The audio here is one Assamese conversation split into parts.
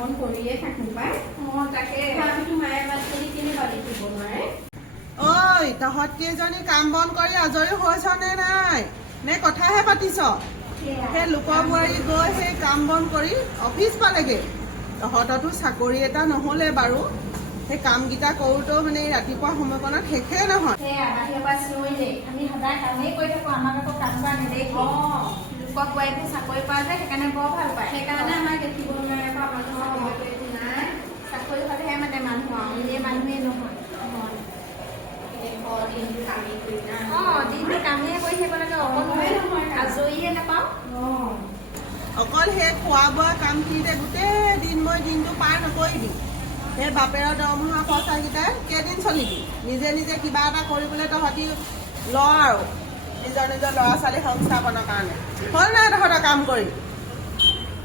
বন কৰিয়ে থাকো পাই তাকে ভাবিছো মায়ে ভাত কেনে বালি দিব নোৱাৰে ঐ তহঁত কেইজনী কাম বন কৰি আজৰি হৈছ নে নাই নে কথাহে পাতিছ সেই লোকৰ বোৱাৰী গৈ সেই কাম বন কৰি অফিচ পালেগে তহঁততো চাকৰি এটা নহলে বাৰু সেই কামকেইটা কৰোঁতেও মানে ৰাতিপুৱা সময়কণত শেষে নহয় বাহিৰৰ পৰা চিঞৰিলে আমি সদায় কামেই কৰি থাকো আমাক আকৌ কাম কৰা নেদেখে লোকক বোৱাৰীবোৰ চাকৰি পোৱা যায় সেইকাৰণে বৰ ভাল পায় সেইকাৰণে আমাক দেখিব নোৱাৰে আকৌ আমাৰ নাই চাকৰি হ'লেহে মানে মানুহ আৰু এনেই মানুহে নহয় দিনটো কামেই কৰি দিনটো কামেই কৰি থাকিব লাগে আজৰিয়ে নাপাওঁ অকল সেই খোৱা বোৱা কামখিনিতে গোটেই দিন মই দিনটো পাৰ নকৰিবি সেই বাপেৰৰ দৰমহা পইচাকেইটাই কেইদিন চলিবি নিজে নিজে কিবা এটা কৰিবলৈ তহঁতি ল আৰু নিজৰ নিজৰ ল'ৰা ছোৱালী সংস্থাপনৰ কাৰণে হ'ল নাই তহঁতৰ কাম কৰি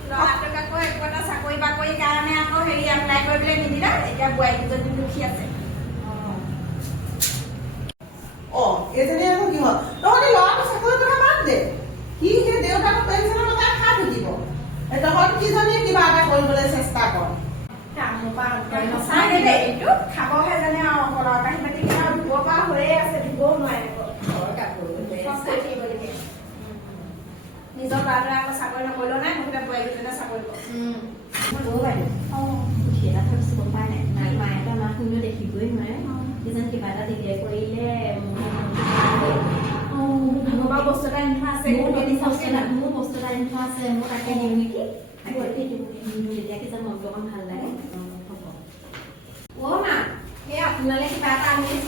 ল'ৰাটোক আকৌ একো এটা চাকৰি বাকৰিৰ কাৰণে আকৌ হেৰি এপ্লাই কৰিবলৈ নিদিলা এতিয়া বোৱাৰীকেইজনী দুখী আছে এজনী আকৌ কি হ'ল তহঁতি ল'ৰাটো চাকৰি কথা বাদ দে সি সেই দেউতাকক পেঞ্চনৰ টকা খাই থাকিব তহঁত কিজনীয়ে কিবা এটা কৰিবলৈ চেষ্টা কৰ খাবহে জানে আৰু কাঁহী বাতি ধুব পৰা হৈয়ে আছে ধুবও নোৱাৰে নিজৰ ল'ৰাটোৱে আকৌ চাকৰি নকৰিলেও নাই মোৰ বোৱাৰীকেইজনে চাকৰি দেখিবই নোৱাৰে কিজান কিবা এটা দিগদাৰ কৰিলে মোৰ বস্তু এটা আনি থোৱা আছে মোৰ বস্তু এটা আনি থোৱা আছে মোৰ তাকে দিওঁ নেকি তেতিয়া কিজান মনটো অকণ ভাল লাগে মা সেই আপোনালে কিবা এটা আনিছো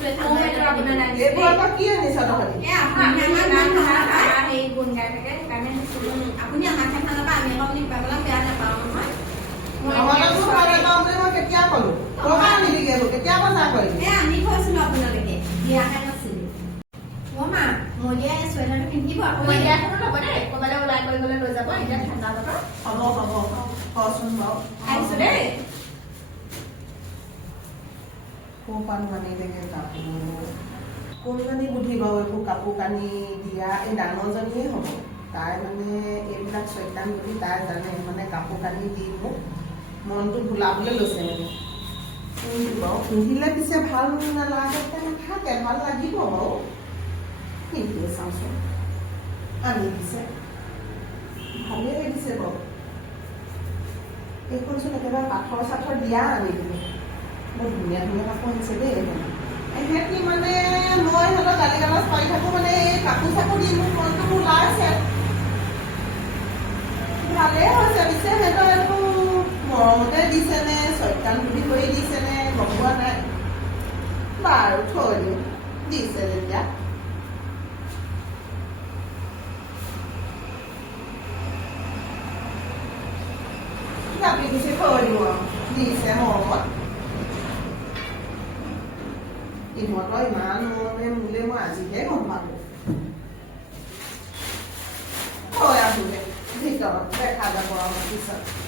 গুণ গাই থাকে সেইকাৰণে আপুনি আমাক কথা নাপায় আমি আপুনি কিবা বেয়া নাপাওঁ নহয় আনি থৈছিলো আপোনালোকে দিয়াহে নাছিলো মা মই দিয়া চুৱেটাৰটো পিন্ধিব মই দিয়াখনো ল'ব দেই ক'ৰবালৈ ওলাই কৰি গ'লে লৈ যাব এতিয়া ঠাণ্ডা বতৰ হ'ব কচোন বাৰু আহিছো দেই কোনজনী বুদ্ধি বাৰু এইবোৰ কাপোৰ কানি দিয়া এই ডাঙৰজনীয়ে হ'ব তাই মানে এইবিলাক চৈতান বুলি তাই জানে মানে কাপোৰ কানি দি মোক মনটো ভুলাবলৈ লৈছে মানে বাৰু পিন্ধিলে পিছে ভাল নালাগে নাথাকে ভাল লাগিব বাৰু পিন্ধিয়ে চাওঁচোন আনি দিছে ভালেই লাগিছে বাৰু এইখনচোন একেবাৰে পাথৰ চাথৰ দিয়া আনি দিলে বৰ ধুনীয়া ধুনীয়া কাপোৰ আহিছে দেই এহেঁতি মানে মই সিহঁতৰ গালি গালাজ পাই থাকোঁ মানে এই কাপোৰ চাপোৰ দি মোৰ মনটো ওলাইছে ভালেই হৈছে পিছে সিহঁতৰ এইটো মৰমতে দিছে নে চৈতান বুলি কৰি দিছে নে গম পোৱা নাই বাৰু থৈ দিওঁ দিছে যেতিয়া কাপি দিছে থৈ দিওঁ আৰু দিছে মৰমত ইহঁতৰ ইমান মনে মোলে মই আজিহে গম পালো থৈ আহোঁ ভিতৰত দেখা যাব আমাৰ পিছত